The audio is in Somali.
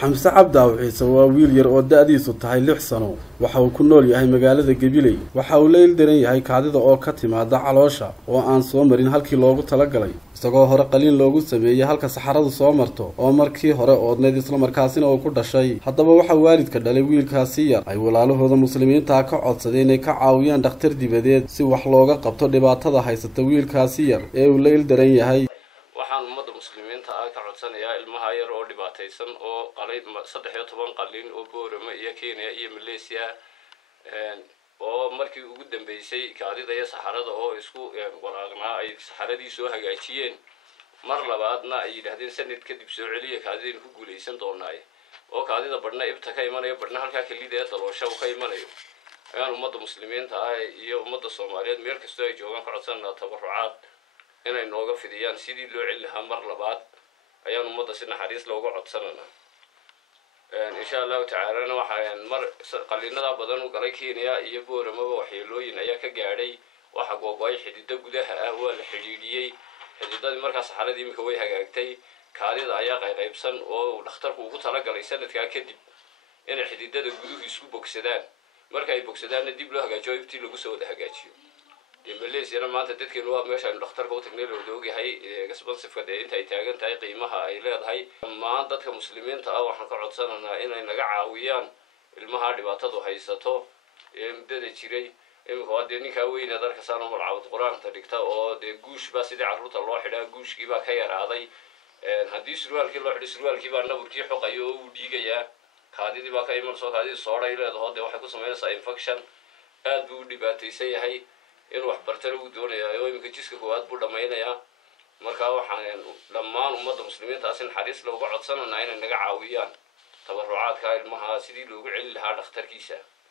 xamse cabdaaw ciise waa wiil yar oo da'diisu tahay 6 sano waxa uu ku nool yahay magaalada Gabiley waxa uu leel daran yahay kaadida oo ka timaada caloosha oo aan soo marin halkii loogu talagalay isagoo hore qaliin loogu sameeyay halka saxaradu soo marto oo markii hore oodneed isla markaasina uu ku dhashay haddaba waxa waalidka dhalay wiilkaasi yar ay walaalahooda muslimiinta ka codsadeen inay ka caawiyaan dhakhtar dibadeed si wax looga qabto dhibaatada haysata wiilkaasi yar ee uu leel daran yahay muslimiinta ay ka codsanaya ilmaha yar oo dhibaataysan oo qalay 13 qalin oo Boorama iyo Kenya iyo Malaysia oo markii ugu dambeysay kaadida iyo saxarada oo isku waraaqnaa ay saxaradii soo hagaajiyeen mar labaadna ay yiraahdeen sanad kadib soo celiya kaadida ku guuleysan doonay oo kaadida badna ibta ka imanaya badna halka kaliya ee daloosha ka imanayo ayaan ummadda muslimiinta iyo ummadda Soomaaliyeed meel kasta ay joogaan ka codsanaa tabarucaad inay nooga fidiyaan sidii loo celin lahaa mar labaad ayaan ummadda si naxariis looga codsanana insha Allah ta'ala waxaan mar qaliinada badan u galay Kenya iyo Boorama waxyeelooyin ayaa ka gaadhay waxa go'ay xididada gudaha waa la xiriiriyay xididadii markaas saxaradii imika way hagaagtay kaadida ayaa qaybsan oo dhakhtarku ugu talagalay sanadka kadib in xididada guduhu isku bogsadaan marka ay bogsadaan dib loo hagaajiyo ibtii lagu soo hagaajiyo Malaysia maanta dadkeen waa meesha dhakhtarka u tagnay loo doogahay gasbansifada inta ay taagan tahay qiimaha ay leedahay ma dadka muslimiinta waxaan ka codsananaa inay naga caawiyaan ilmaha dhibaatadu haysato ee muddada jiray imika waa ninka weyn ee dalka saan u malcawd quraanta dhigta oo guush ba sidii carruurta loo xidhaa guushkii baa ka yaraaday haddii surwaalkii loo xidhay surwaalkii baa nabarkii xoqayo oo uu dhiigayaa kaadidii baa ka iman soo kaadidii sooray leedahay waxay ku sameynaysaa infection aad buu dhibaataysan yahay in wax bartay uu doonayo imika jiska koowaad buu dhameynaya marka waxaan dhammaan ummadda muslimiinta in xariis looga codsanayna inay naga caawiyaan tabarucaadka ilmaha sidii loogu celin lahaa dhakhtarkiisa